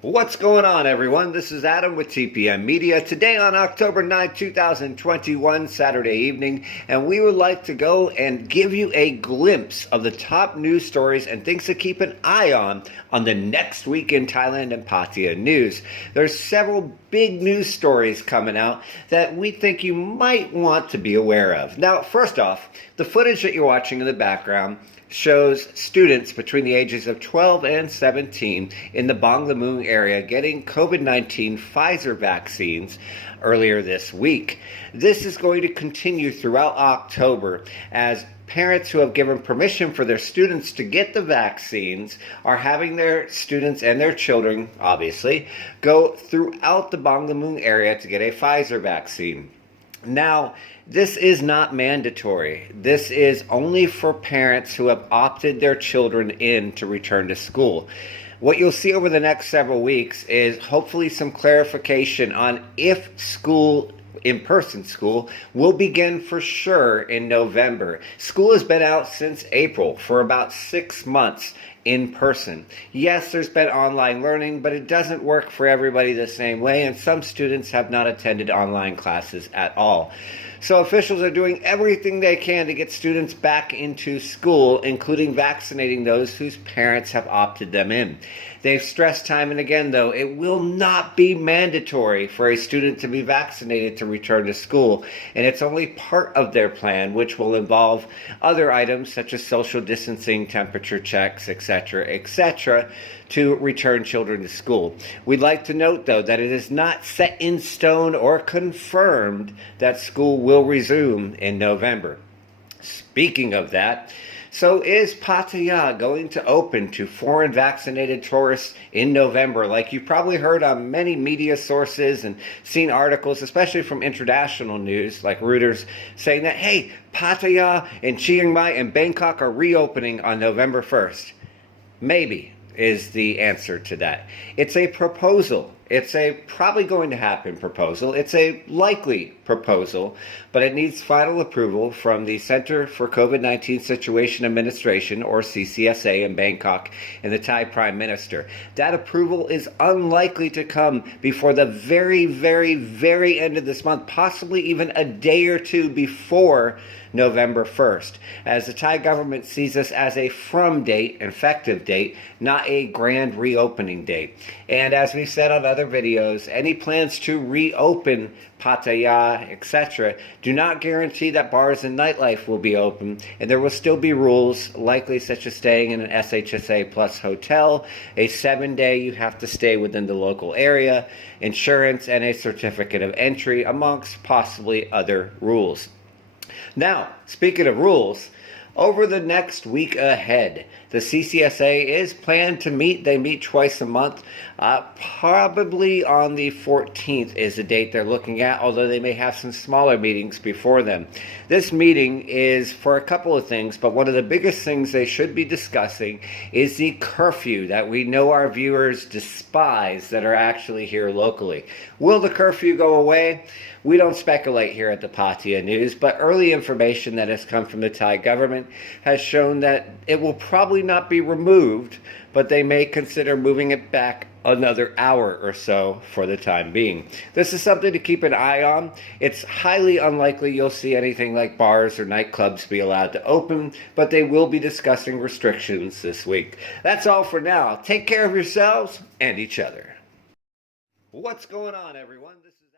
What's going on, everyone? This is Adam with TPM Media. Today on October 9th, 2021, Saturday evening, and we would like to go and give you a glimpse of the top news stories and things to keep an eye on the next week in Thailand and Pattaya news. There's several big news stories coming out that we think you might want to be aware of. Now, first off, the footage that you're watching in the background shows students between the ages of 12 and 17 in the Bangladesh area getting COVID-19 Pfizer vaccines earlier this week. This is going to continue throughout October as parents who have given permission for their students to get the vaccines are having their students and their children, obviously, go throughout the Bangladesh area to get a Pfizer vaccine. Now, this is not mandatory. This is only for parents who have opted their children in to return to school. What you'll see over the next several weeks is hopefully some clarification on if in-person school will begin for sure in November. School has been out since April for about 6 months in person. Yes, there's been online learning, but it doesn't work for everybody the same way, and some students have not attended online classes at all. So officials are doing everything they can to get students back into school, including vaccinating those whose parents have opted them in. They've stressed time and again, though, it will not be mandatory for a student to be vaccinated to return to school, and it's only part of their plan, which will involve other items such as social distancing, temperature checks, etc., to return children to school. We'd like to note, though, that it is not set in stone or confirmed that school will resume in November. Speaking of that, so is Pattaya going to open to foreign vaccinated tourists in November? Like you've probably heard on many media sources and seen articles, especially from international news like Reuters, saying that, hey, Pattaya and Chiang Mai and Bangkok are reopening on November 1st. Maybe is the answer to that. It's a proposal. It's a probably going to happen proposal. It's a likely proposal, but it needs final approval from the Center for COVID-19 Situation Administration, or CCSA, in Bangkok, and the Thai Prime Minister. That approval is unlikely to come before the very, very, very end of this month, possibly even a day or two before November 1st, as the Thai government sees this as a from date, effective date, not a grand reopening date. And as we said on other videos, any plans to reopen Pattaya, etc., do not guarantee that bars and nightlife will be open, and there will still be rules, likely such as staying in an SHSA Plus hotel, a 7-day you have to stay within the local area, insurance, and a certificate of entry, amongst possibly other rules. Now, speaking of rules, over the next week ahead, the CCSA is planned to meet. They meet twice a month. Probably on the 14th is the date they're looking at, although they may have some smaller meetings before then. This meeting is for a couple of things, but one of the biggest things they should be discussing is the curfew that we know our viewers despise that are actually here locally. Will the curfew go away? We don't speculate here at the Pattaya News, but early information that has come from the Thai government has shown that it will probably not be removed, but they may consider moving it back another hour or so for the time being. This is something to keep an eye on. It's highly unlikely you'll see anything like bars or nightclubs be allowed to open, but they will be discussing restrictions this week. That's all for now. Take care of yourselves and each other. What's going on, everyone? This is